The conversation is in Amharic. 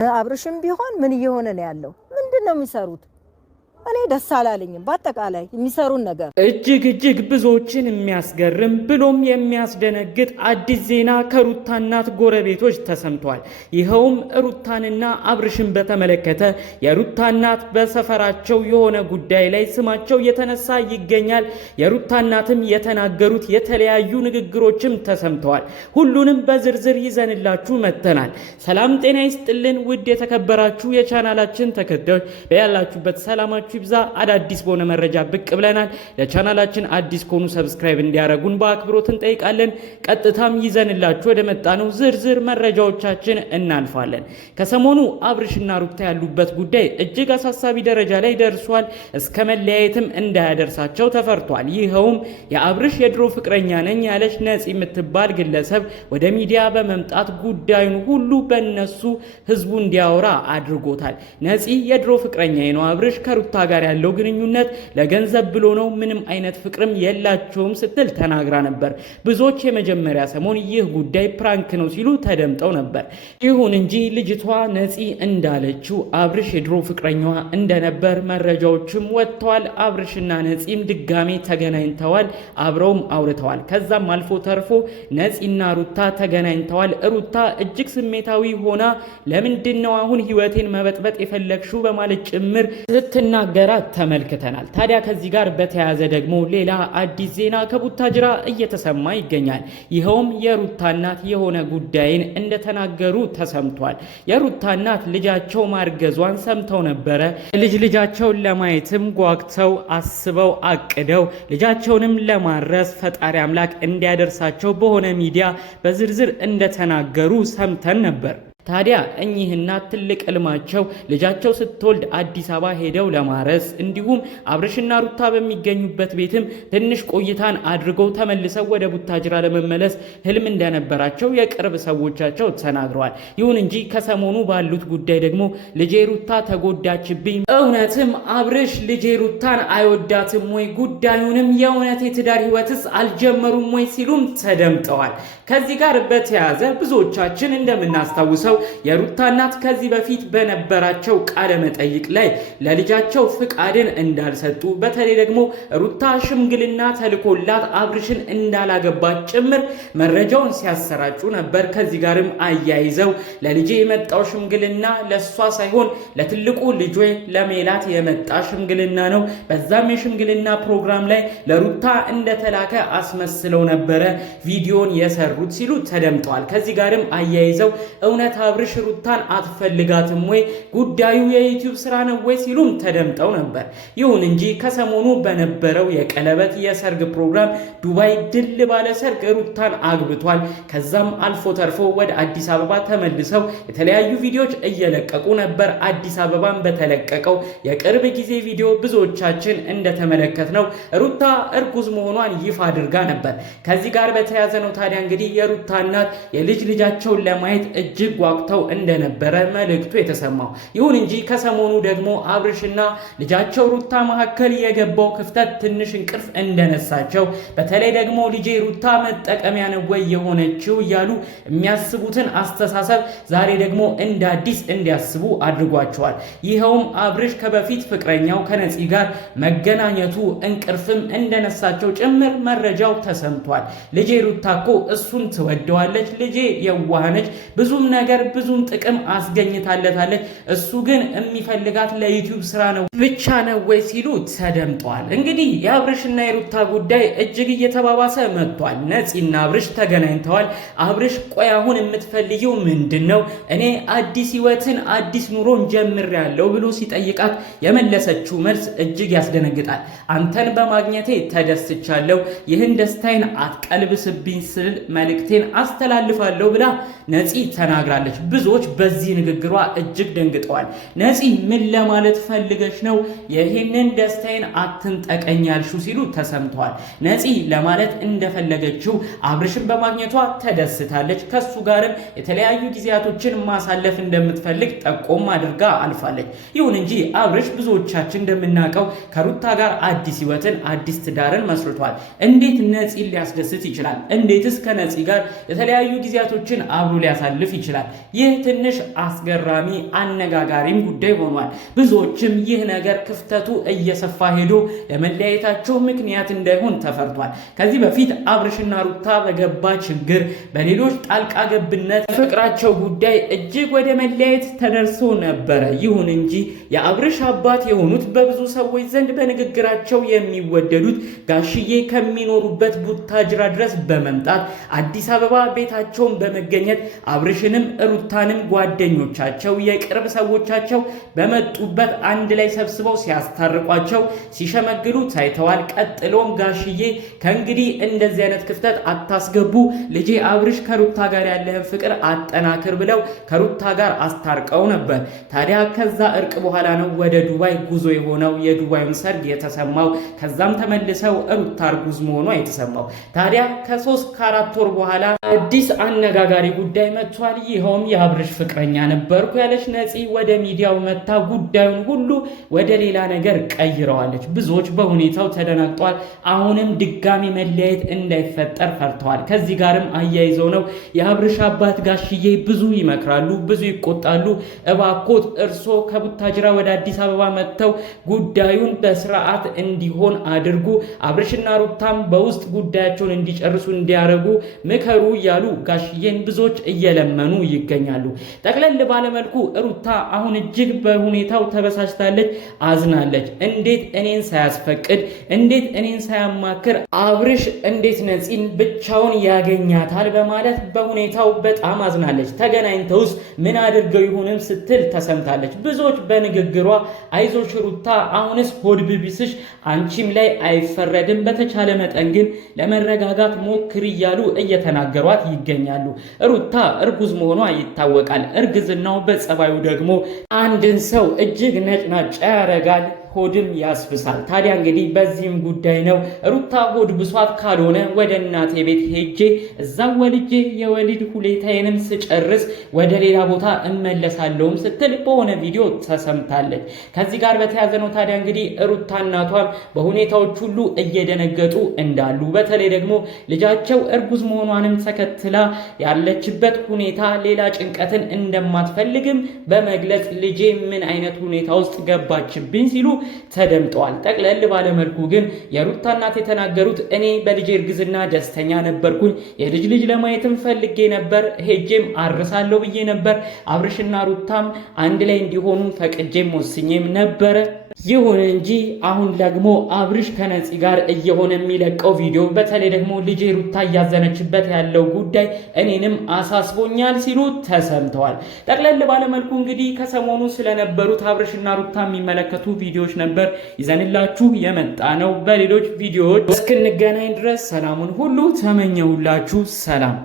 አብርሽም ቢሆን ምን እየሆነ ነው ያለው? ምንድነው የሚሰሩት? እኔ ደስ አላለኝም። በአጠቃላይ የሚሰሩን ነገር እጅግ ብዙዎችን የሚያስገርም ብሎም የሚያስደነግጥ አዲስ ዜና ከሩታ እናት ጎረቤቶች ተሰምቷል። ይኸውም ሩታንና አብርሽን በተመለከተ የሩታ እናት በሰፈራቸው የሆነ ጉዳይ ላይ ስማቸው የተነሳ ይገኛል። የሩታ እናትም የተናገሩት የተለያዩ ንግግሮችም ተሰምተዋል። ሁሉንም በዝርዝር ይዘንላችሁ መጥተናል። ሰላም ጤና ይስጥልን ውድ የተከበራችሁ የቻናላችን ተከታዮች በያላችሁበት ሰላማችሁ ይብዛ። አዳዲስ በሆነ መረጃ ብቅ ብለናል። ለቻናላችን አዲስ ከሆኑ ሰብስክራይብ እንዲያደርጉን በአክብሮት እንጠይቃለን። ቀጥታም ይዘንላችሁ ወደ መጣነው ዝርዝር መረጃዎቻችን እናልፋለን። ከሰሞኑ አብርሽና ሩታ ያሉበት ጉዳይ እጅግ አሳሳቢ ደረጃ ላይ ደርሷል። እስከ መለያየትም እንዳያደርሳቸው ተፈርቷል። ይኸውም የአብርሽ የድሮ ፍቅረኛ ነኝ ያለች ነፂ የምትባል ግለሰብ ወደ ሚዲያ በመምጣት ጉዳዩን ሁሉ በእነሱ ህዝቡ እንዲያወራ አድርጎታል። ነፂ የድሮ ፍቅረኛ ነው አብርሽ ከሩታ ጋር ያለው ግንኙነት ለገንዘብ ብሎ ነው፣ ምንም አይነት ፍቅርም የላቸውም ስትል ተናግራ ነበር። ብዙዎች የመጀመሪያ ሰሞን ይህ ጉዳይ ፕራንክ ነው ሲሉ ተደምጠው ነበር። ይሁን እንጂ ልጅቷ ነፂ እንዳለችው አብርሽ የድሮ ፍቅረኛዋ እንደነበር መረጃዎችም ወጥተዋል። አብርሽና ነፂም ድጋሜ ተገናኝተዋል፣ አብረውም አውርተዋል። ከዛም አልፎ ተርፎ ነፂና ሩታ ተገናኝተዋል። ሩታ እጅግ ስሜታዊ ሆና ለምንድነው አሁን ህይወቴን መበጥበጥ የፈለግሽው በማለት ጭምር ስትናገራት ተመልክተናል። ታዲያ ከዚህ ጋር በተያያዘ ደግሞ ሌላ አዲስ ዜና ከቡታጅራ እየተሰማ ይገኛል። ይኸውም የሩታ እናት የሆነ ጉዳይን እንደተናገሩ ተሰምቷል። የሩታ እናት ልጃቸው ማርገዟን ሰምተው ነበረ። ልጃቸውን ለማየትም ጓግተው አስበው አቅደው ልጃቸውንም ለማድረስ ፈጣሪ አምላክ እንዲያደርሳቸው በሆነ ሚዲያ በዝርዝር እንደተናገሩ ሰምተን ነበር። ታዲያ እኚህ እናት ትልቅ ህልማቸው ልጃቸው ስትወልድ አዲስ አበባ ሄደው ለማረስ እንዲሁም አብርሽና ሩታ በሚገኙበት ቤትም ትንሽ ቆይታን አድርገው ተመልሰው ወደ ቡታጅራ ለመመለስ ህልም እንደነበራቸው የቅርብ ሰዎቻቸው ተናግረዋል። ይሁን እንጂ ከሰሞኑ ባሉት ጉዳይ ደግሞ ልጄ ሩታ ተጎዳችብኝ፣ እውነትም አብርሽ ልጄ ሩታን አይወዳትም ወይ? ጉዳዩንም የእውነት የትዳር ህይወትስ አልጀመሩም ወይ? ሲሉም ተደምጠዋል። ከዚህ ጋር በተያያዘ ብዙዎቻችን እንደምናስታውሰው የሩታ እናት ከዚህ በፊት በነበራቸው ቃለ መጠይቅ ላይ ለልጃቸው ፍቃድን እንዳልሰጡ በተለይ ደግሞ ሩታ ሽምግልና ተልኮላት አብርሽን እንዳላገባች ጭምር መረጃውን ሲያሰራጩ ነበር። ከዚህ ጋርም አያይዘው ለልጄ የመጣው ሽምግልና ለሷ ሳይሆን ለትልቁ ልጇ ለሜላት የመጣ ሽምግልና ነው። በዛም የሽምግልና ፕሮግራም ላይ ለሩታ እንደተላከ አስመስለው ነበረ ቪዲዮን የሰሩት ሲሉ ተደምጠዋል። ከዚህ ጋርም አያይዘው እውነት አብርሽ ሩታን አትፈልጋትም ወይ? ጉዳዩ የዩቲዩብ ስራ ነው ወይ? ሲሉም ተደምጠው ነበር። ይሁን እንጂ ከሰሞኑ በነበረው የቀለበት የሰርግ ፕሮግራም ዱባይ ድል ባለ ሰርግ ሩታን አግብቷል። ከዛም አልፎ ተርፎ ወደ አዲስ አበባ ተመልሰው የተለያዩ ቪዲዮዎች እየለቀቁ ነበር። አዲስ አበባን በተለቀቀው የቅርብ ጊዜ ቪዲዮ ብዙዎቻችን እንደተመለከትነው ሩታ እርጉዝ መሆኗን ይፋ አድርጋ ነበር። ከዚህ ጋር በተያያዘ ነው ታዲያ እንግዲህ የሩታ እናት የልጃቸውን ለማየት እጅግ ጓጉተው እንደነበረ መልእክቱ የተሰማው። ይሁን እንጂ ከሰሞኑ ደግሞ አብርሽና ልጃቸው ሩታ መካከል የገባው ክፍተት ትንሽ እንቅልፍ እንደነሳቸው፣ በተለይ ደግሞ ልጄ ሩታ መጠቀሚያ ነው ወይ የሆነችው እያሉ የሚያስቡትን አስተሳሰብ ዛሬ ደግሞ እንደ አዲስ እንዲያስቡ አድርጓቸዋል። ይኸውም አብርሽ ከበፊት ፍቅረኛው ከነፂ ጋር መገናኘቱ እንቅልፍም እንደነሳቸው ጭምር መረጃው ተሰምቷል። ልጄ ሩታ እኮ እሱን ትወደዋለች፣ ልጄ የዋህነች፣ ብዙም ነገር ብዙም ጥቅም አስገኝታለታለች፣ እሱ ግን የሚፈልጋት ለዩቲዩብ ስራ ነው ብቻ ነው ወይ ሲሉ ተደምጠዋል። እንግዲህ የአብርሽና የሩታ ጉዳይ እጅግ እየተባባሰ መጥቷል። ነፂና አብርሽ ተገናኝተዋል። አብርሽ ቆይ አሁን የምትፈልጊው ምንድነው? እኔ አዲስ ህይወትን አዲስ ኑሮን ጀምሬያለሁ ብሎ ሲጠይቃት የመለሰችው መልስ እጅግ ያስደነግጣል። አንተን በማግኘቴ ተደስቻለሁ፣ ይህን ደስታዬን አትቀልብስብኝ ስል መልእክቴን አስተላልፋለሁ ብላ ነፂ ተናግራለች። ብዙዎች በዚህ ንግግሯ እጅግ ደንግጠዋል። ነፂ ምን ለማለት ፈልገሽ ነው ይህንን ደስታዬን አትንጠቀኝ ያልሽው ሲሉ ተሰምተዋል። ነፂ ለማለት እንደፈለገችው አብርሽን በማግኘቷ ተደስታለች። ከሱ ጋርም የተለያዩ ጊዜያቶችን ማሳለፍ እንደምትፈልግ ጠቆም አድርጋ አልፋለች። ይሁን እንጂ አብርሽ ብዙዎቻችን እንደምናውቀው ከሩታ ጋር አዲስ ህይወትን አዲስ ትዳርን መስርቷል። እንዴት ነፂን ሊያስደስት ይችላል? እንዴትስ ከነፂ ከነፂ ጋር የተለያዩ ጊዜያቶችን አብሮ ሊያሳልፍ ይችላል። ይህ ትንሽ አስገራሚ አነጋጋሪም ጉዳይ ሆኗል። ብዙዎችም ይህ ነገር ክፍተቱ እየሰፋ ሄዶ ለመለያየታቸው ምክንያት እንዳይሆን ተፈርቷል። ከዚህ በፊት አብርሽና ሩታ በገባ ችግር በሌሎች ጣልቃ ገብነት ፍቅራቸው ጉዳይ እጅግ ወደ መለያየት ተደርሶ ነበረ። ይሁን እንጂ የአብርሽ አባት የሆኑት በብዙ ሰዎች ዘንድ በንግግራቸው የሚወደዱት ጋሽዬ ከሚኖሩበት ቡታጅራ ድረስ በመምጣት አዲስ አበባ ቤታቸውን በመገኘት አብርሽንም ሩታንም ጓደኞቻቸው የቅርብ ሰዎቻቸው በመጡበት አንድ ላይ ሰብስበው ሲያስታርቋቸው ሲሸመግሉ ታይተዋል። ቀጥሎም ጋሽዬ ከእንግዲህ እንደዚህ አይነት ክፍተት አታስገቡ፣ ልጄ አብርሽ ከሩታ ጋር ያለህን ፍቅር አጠናክር ብለው ከሩታ ጋር አስታርቀው ነበር። ታዲያ ከዛ እርቅ በኋላ ነው ወደ ዱባይ ጉዞ የሆነው፣ የዱባይም ሰርግ የተሰማው። ከዛም ተመልሰው ሩታ እርጉዝ መሆኗ የተሰማው። ታዲያ ከ3-4 ወር በኋላ አዲስ አነጋጋሪ ጉዳይ መጥቷል። ይኸውም የአብርሽ ፍቅረኛ ነበርኩ ያለች ነፂ ወደ ሚዲያው መታ ጉዳዩን ሁሉ ወደ ሌላ ነገር ቀይረዋለች። ብዙዎች በሁኔታው ተደናግጧል። አሁንም ድጋሚ መለያየት እንዳይፈጠር ፈርተዋል። ከዚህ ጋርም አያይዘው ነው የአብርሽ አባት ጋሽዬ ብዙ ይመክራሉ፣ ብዙ ይቆጣሉ። እባኮት እርሶ ከቡታጅራ ወደ አዲስ አበባ መጥተው ጉዳዩን በስርዓት እንዲሆን አድርጉ፣ አብርሽና ሩታም በውስጥ ጉዳያቸውን እንዲጨርሱ እንዲያረጉ ምከሩ እያሉ ጋሽዬን ብዙዎች እየለመኑ ይገኛሉ። ጠቅለል ባለመልኩ ሩታ አሁን እጅግ በሁኔታው ተበሳጭታለች፣ አዝናለች። እንዴት እኔን ሳያስፈቅድ እንዴት እኔን ሳያማክር አብርሽ እንዴት ነፂን ብቻውን ያገኛታል በማለት በሁኔታው በጣም አዝናለች። ተገናኝተውስ ምን አድርገው ይሁንም ስትል ተሰምታለች። ብዙዎች በንግግሯ አይዞሽ ሩታ አሁንስ ሆድ ቢብስሽ አንቺም ላይ አይፈረድም፣ በተቻለ መጠን ግን ለመረጋጋት ሞክር እያሉ እየተናገሯት ይገኛሉ። ሩታ እርጉዝ መሆኗ ይታወቃል። እርግዝናው በጸባዩ ደግሞ አንድን ሰው እጅግ ነጭናጫ ያረጋል፣ ሆድም ያስብሳል። ታዲያ እንግዲህ በዚህም ጉዳይ ነው ሩታ ሆድ ብሷት ካልሆነ ወደ እናቴ ቤት ሄጄ እዛው ወልጄ የወሊድ ሁኔታዬንም ስጨርስ ወደ ሌላ ቦታ እመለሳለሁም ስትል በሆነ ቪዲዮ ተሰምታለች። ከዚህ ጋር በተያያዘ ነው ታዲያ እንግዲህ ሩታ እናቷም በሁኔታዎች ሁሉ እየደነገጡ እንዳሉ፣ በተለይ ደግሞ ልጃቸው እርጉዝ መሆኗንም ተከትላ ያለችበት ሁኔታ ሌላ ጭንቀትን እንደማትፈልግም በመግለጽ ልጄ ምን አይነት ሁኔታ ውስጥ ገባችብኝ ሲሉ ተደምጠዋል። ጠቅለል ባለመልኩ ግን የሩታ እናት የተናገሩት እኔ በልጄ እርግዝና ደስተኛ ነበርኩኝ፣ የልጅ ልጅ ለማየትም ፈልጌ ነበር፣ ሄጄም አርሳለሁ ብዬ ነበር፣ አብርሽና ሩታም አንድ ላይ እንዲሆኑ ፈቅጄም ወስኜም ነበረ። ይሁን እንጂ አሁን ደግሞ አብርሽ ከነፂ ጋር እየሆነ የሚለቀው ቪዲዮ በተለይ ደግሞ ልጄ ሩታ እያዘነችበት ያለው ጉዳይ እኔንም አሳስቦኛል ሲሉ ተሰምተዋል። ጠቅለል ባለመልኩ እንግዲህ ከሰሞኑ ስለነበሩት አብርሽና ሩታ የሚመለከቱ ቪዲዮዎች ነበር ይዘንላችሁ የመጣ ነው። በሌሎች ቪዲዮዎች እስክንገናኝ ድረስ ሰላሙን ሁሉ ተመኘሁላችሁ። ሰላም።